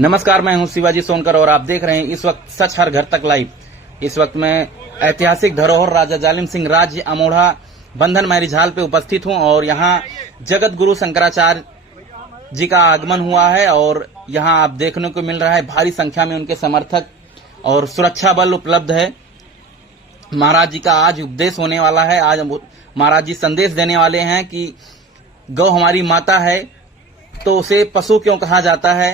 नमस्कार, मैं हूं शिवाजी सोनकर और आप देख रहे हैं इस वक्त सच हर घर तक लाइव। इस वक्त मैं ऐतिहासिक धरोहर राजा जालिम सिंह राज्य अमोढ़ा बंधन मैरिज हॉल पे उपस्थित हूं और यहां जगत गुरु शंकराचार्य जी का आगमन हुआ है और यहां आप देखने को मिल रहा है भारी संख्या में उनके समर्थक और सुरक्षा बल उपलब्ध है। महाराज जी का आज उपदेश होने वाला है। आज महाराज जी संदेश देने वाले हैं कि गौ हमारी माता है तो उसे पशु क्यों कहा जाता है,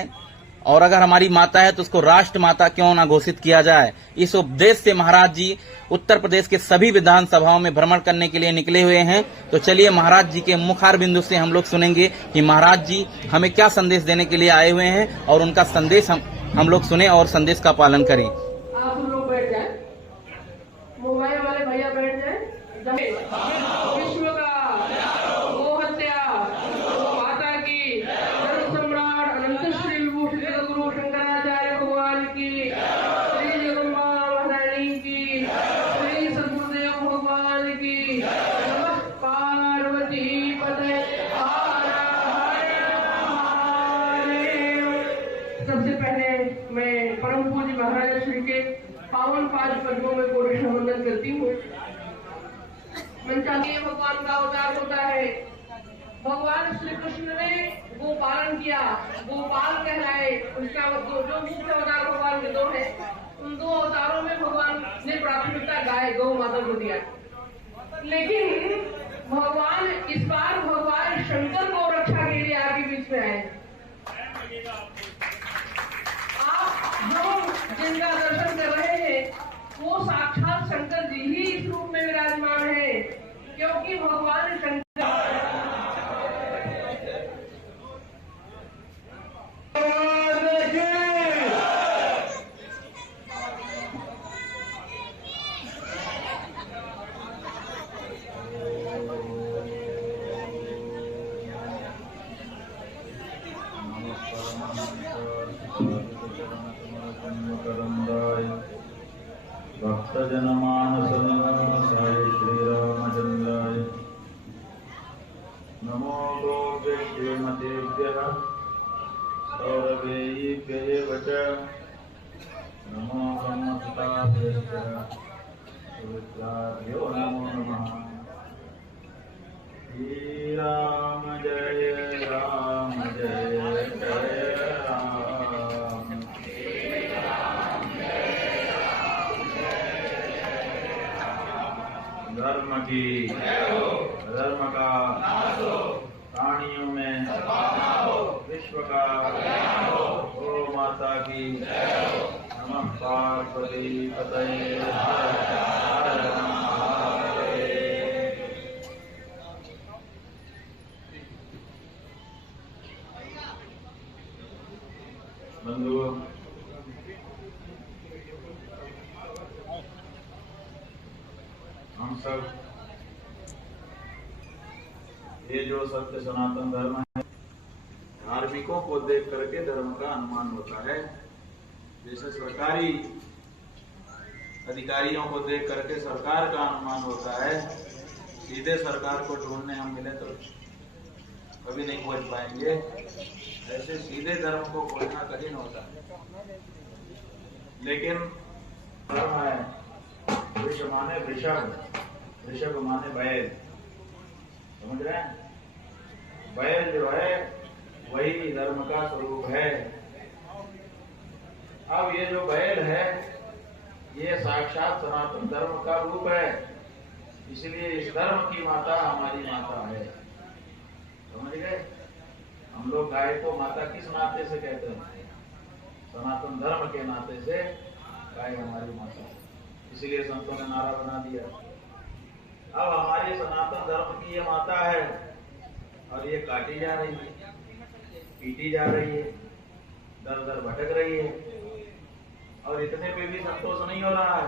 और अगर हमारी माता है तो उसको राष्ट्र माता क्यों ना घोषित किया जाए। इस उपदेश से महाराज जी उत्तर प्रदेश के सभी विधानसभाओं में भ्रमण करने के लिए निकले हुए हैं। तो चलिए महाराज जी के मुखार बिंदु से हम लोग सुनेंगे कि महाराज जी हमें क्या संदेश देने के लिए आए हुए हैं और उनका संदेश हम लोग सुने और संदेश का पालन करें। आप लोग बैठ जाए, मोबाइल वाले भैया बैठ जाए। विश्व का गो हत्या माता की धर्म सम्राट अनंत श्री विभूषित गुरु शंकराचार्य भगवान की, श्री जगदम्बा महारानी की, श्री सदगुरुदेव भगवान की। नमः पार्वती पतये हर महादेव। सबसे पहले मैं परम पूज्य महाराज श्री के पावन पांच पद्मों में कोटि वंदन करती हूँ। मंचाली भगवान का अवतार होता है। भगवान श्री कृष्ण ने गोपालन किया, गोपाल कहलाए। उसका जो मुख्य अवतार भगवान के दो है, उन दो अवतारों में भगवान ने प्राथमिकता गाय गौ माता को दिया। लेकिन भगवान इस बार भगवान शंकर को रक्षा के लिए आगे बीच में आए। आप जो जिनका दर्शन कर रहे हैं वो साक्षात शंकर जी ही इस रूप में विराजमान है, क्योंकि भगवान शंकर भक्तजनमानसंगाय श्रीरामचन्द्राय नमो गोभ्यः श्रीमतेभ्यः सौरभेयेभ्यः एव च नमो ब्रह्मपिताभ्यश्च सुविद्याभ्यो नमो नमः। श्रीराम जय राम जय जय राम। धर्म की धर्म का प्राणियों में विश्व का गो माता की। नमः पार्वती पतये हर महादेव। बंधुओं, हम सब ये जो सत्य सनातन धर्म है, धार्मिकों को देख करके धर्म का अनुमान होता है। जैसे सरकारी अधिकारियों को देख करके सरकार का अनुमान होता है। सीधे सरकार को ढूंढने हम मिले तो कभी नहीं खोज पाएंगे। ऐसे सीधे धर्म को खोजना कठिन होता है। लेकिन धर्म है, वृष माने वृषभ, वृषभ माने बैल। समझ रहे हैं? बैल जो है वही धर्म का स्वरूप है। अब ये जो बैल है ये साक्षात सनातन धर्म का रूप है, इसलिए इस धर्म की माता हमारी माता है। समझ गए? हम लोग गाय को माता किस नाते से कहते हैं? सनातन धर्म के नाते से गाय हमारी माता है। इसलिए संतों ने नारा बना दिया। अब हमारी सनातन धर्म की ये माता है और ये काटी जा रही है, पीटी जा रही है, दर दर भटक रही है, और इतने पे भी संतोष नहीं हो रहा है।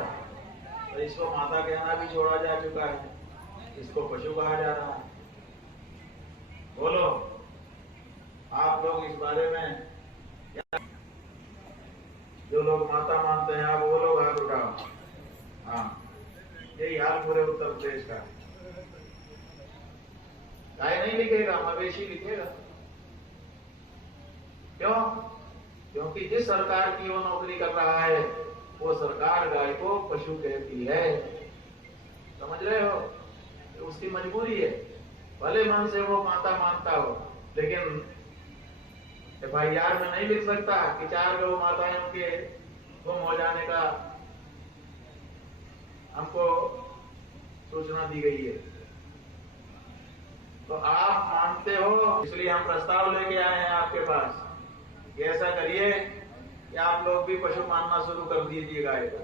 तो इसको माता कहना भी छोड़ा जा चुका है, इसको पशु कहा जा रहा है। बोलो आप लोग इस बारे में क्या? जो लोग माता मानते हैं आप वो लोग हाथ उठाओ। हाँ, यही हाल पूरे उत्तर प्रदेश का। गाय नहीं लिखेगा, मवेशी लिखेगा। क्यों? क्योंकि जिस सरकार की वो नौकरी कर रहा है वो सरकार गाय को पशु कहती है। समझ रहे हो? तो उसकी मजबूरी है, भले मन से वो माता मानता हो, लेकिन FIR में नहीं लिख सकता कि 4 गौ माताएं उनके गुम हो जाने का हमको सूचना दी गई है। तो आप मानते हो, इसलिए हम प्रस्ताव लेके आए हैं आपके पास कि ऐसा करिए कि आप लोग भी पशु मानना शुरू कर दीजिए गाय को।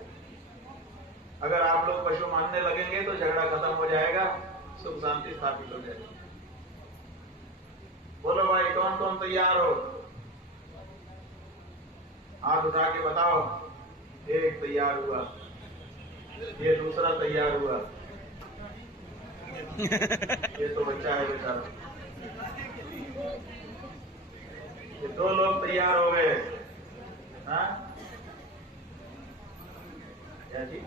अगर आप लोग पशु मानने लगेंगे तो झगड़ा खत्म हो जाएगा, सुख शांति स्थापित हो जाएगी। बोलो भाई, कौन कौन तैयार हो? हाथ उठा के बताओ। एक तैयार हुआ, ये दूसरा तैयार हुआ, ये तो बच्चा है बेचारा। ये 2 लोग तैयार हो गए। हाँ क्या जी?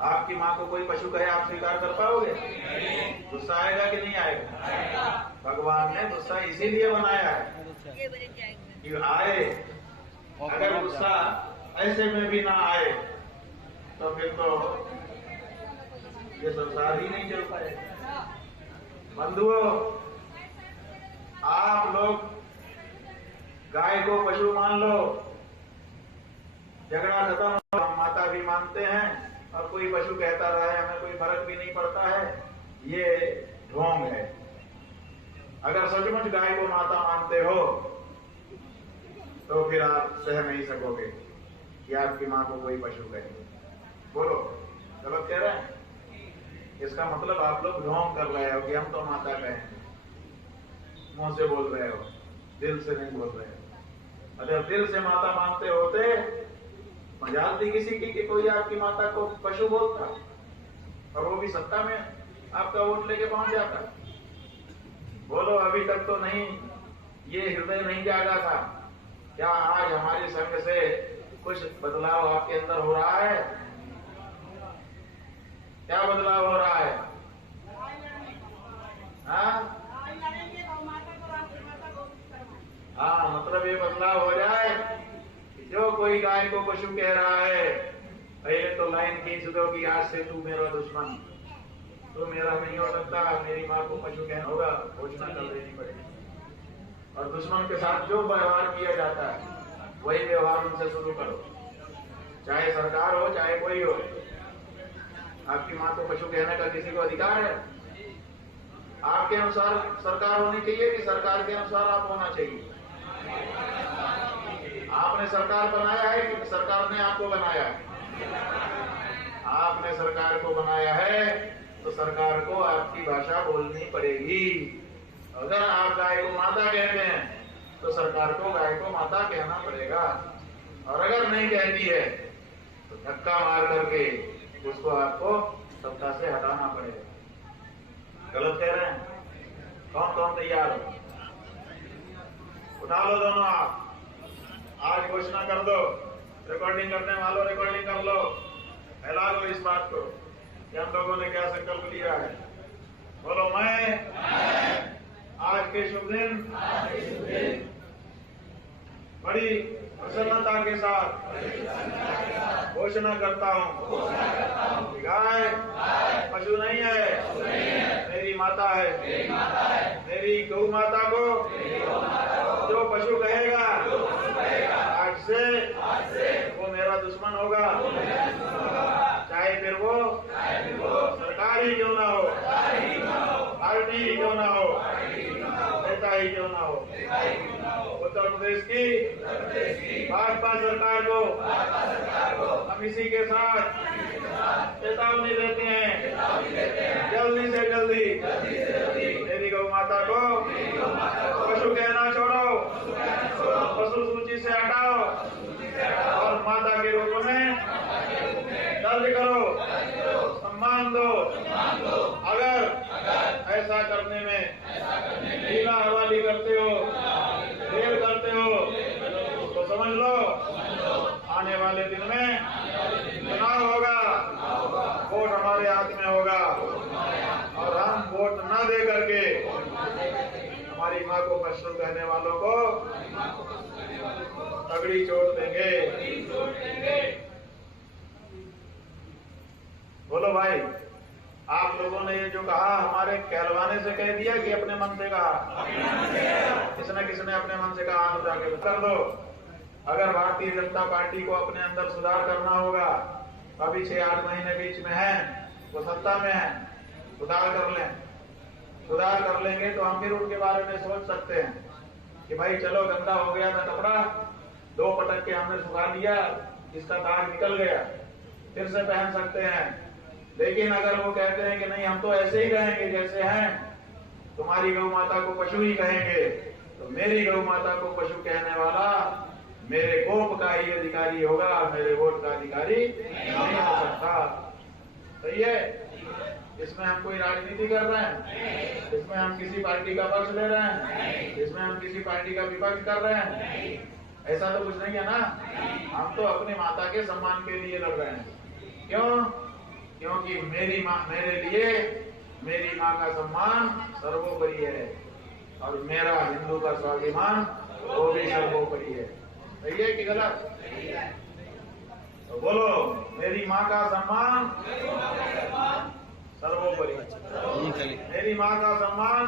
आपकी माँ को कोई पशु कहे आप स्वीकार कर पाओगे? गुस्सा आएगा कि नहीं आएगा? भगवान ने गुस्सा इसीलिए बनाया है कि आए। अगर गुस्सा ऐसे में भी ना आए तो फिर तो ये संसार ही नहीं चल पाएगा। बंधुओं, आप लोग गाय को पशु मान लो, झगड़ा खत्म हो। हम माता भी मानते हैं और कोई पशु कहता रहा है, हमें कोई फर्क भी नहीं पड़ता है, ये ढोंग है। अगर सचमुच गाय को माता मानते हो तो फिर आप सह नहीं सकोगे कि आपकी माँ को कोई पशु कहे। बोलो, गलत कह रहे हैं? इसका मतलब आप लोग ढोंग कर रहे हो कि हम तो माता कहें। मुंह से बोल रहे हो, दिल से नहीं बोल रहे हो। अगर दिल से माता मानते होते, मजाल थी किसी की कि कोई आपकी माता को पशु बोलता, और वो भी सत्ता में आपका वोट लेके पहुंच जाता। बोलो, अभी तक तो नहीं, ये हृदय नहीं जागा था। क्या आज हमारी संघ से कुछ बदलाव आपके अंदर हो रहा है? क्या बदलाव हो रहा है? हाँ, मतलब ये बदलाव हो जाए कि जो कोई गाय को पशु कह रहा है, पहले तो लाइन खींच दो कि आज से तू मेरा दुश्मन, तो मेरा नहीं हो सकता, मेरी माँ को पशु कहना होगा, घोषणा कर देनी पड़ेगी। और दुश्मन के साथ जो व्यवहार किया जाता है वही व्यवहार उनसे शुरू करो, चाहे सरकार हो चाहे कोई हो। आपकी माँ को पशु कहने का किसी को अधिकार है? आपके अनुसार सरकार होनी चाहिए कि सरकार के अनुसार आप होना चाहिए? आपने सरकार बनाया है कि सरकार ने आपको बनाया है? आपने सरकार को बनाया है तो सरकार को आपकी भाषा बोलनी पड़ेगी। अगर आप गाय को माता कहते हैं तो सरकार को गाय को माता कहना पड़ेगा, और अगर नहीं कहती है तो धक्का मार करके उसको आपको सत्ता से हटाना पड़ेगा। गलत कह रहे हैं? कौन कौन तैयार हो? उठा लो दोनों आप, आज घोषणा कर दो। रिकॉर्डिंग करने वालों रिकॉर्डिंग कर लो, फैला लो इस बात को कि हम लोगों ने क्या संकल्प लिया है। बोलो, मैं आज के शुभ दिन बड़ी प्रसन्नता के साथ घोषणा करता हूँ कि गाय पशु नहीं है, मेरी माता है। मेरी गौ माता को जो पशु कहेगा आज से वो मेरा दुश्मन होगा, चाहे फिर वो सरकार ही क्यों ना हो, पार्टी ही क्यों ना हो, नेता ही क्यों ना हो। उत्तर प्रदेश की भाजपा सरकार को हम इसी के साथ चेतावनी देते हैं, जल्दी से जल्दी मेरी गौ माता को पशु कहना छोड़ो, पशु सूची से हटाओ और माता के रूप में दर्ज करो, सम्मान दो। अगर ऐसा करने में ढीला हवाली करते हो, देर करते हो, तो समझ लो आने वाले दिन में चुनाव होगा, वोट हमारे हाथ में होगा, और हम वोट न दे करके हमारी माँ को पशु कहने वालों को तगड़ी चोट देंगे। बोलो भाई, आप लोगों ने ये जो कहा हमारे कहलवाने से कह दिया कि अपने मन से कहा? किसने अपने मन से कहा? हाथ उठा के कर दो। अगर भारतीय जनता पार्टी को अपने अंदर सुधार करना होगा, अभी 6-8 महीने बीच में है, वो सत्ता में है, सुधार कर लें। सुधार कर लेंगे तो हम फिर उनके बारे में सोच सकते हैं कि भाई चलो, गंदा हो गया था कपड़ा, 2 पटक के हमने सुखा लिया, इसका दाग निकल गया, फिर से पहन सकते हैं। लेकिन अगर वो कहते हैं कि नहीं, हम तो ऐसे ही रहेंगे जैसे हैं, तुम्हारी गौ माता को पशु ही कहेंगे, तो मेरी गौ माता को पशु कहने वाला मेरे गोप का ही अधिकारी होगा, मेरे वोट का अधिकारी नहीं हो सकता। सही है? इसमें हम कोई राजनीति कर रहे हैं? इसमें हम किसी पार्टी का पक्ष ले रहे हैं? इसमें हम किसी पार्टी का विपक्ष कर रहे हैं? ऐसा तो कुछ नहीं है ना। हम तो अपनी माता के सम्मान के लिए लड़ रहे हैं। क्यों? क्योंकि मेरी माँ, मेरे लिए मेरी माँ का सम्मान सर्वोपरि है, और मेरा हिंदू का स्वाभिमान वो भी सर्वोपरि है। सही है कि गलत? तो बोलो, मेरी माँ का सम्मान सर्वोपरि, मेरी माँ का सम्मान।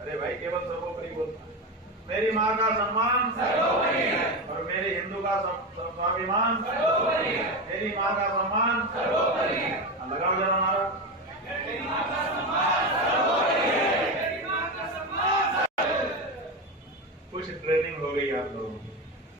अरे भाई, केवल सर्वोपरि बोलना। मेरी माँ का सम्मान और मेरे हिंदू का स्वाभिमान, मेरी माँ का सम्मान। लगाओ जरा नारा। कुछ ट्रेनिंग हो गई आप लोगों को।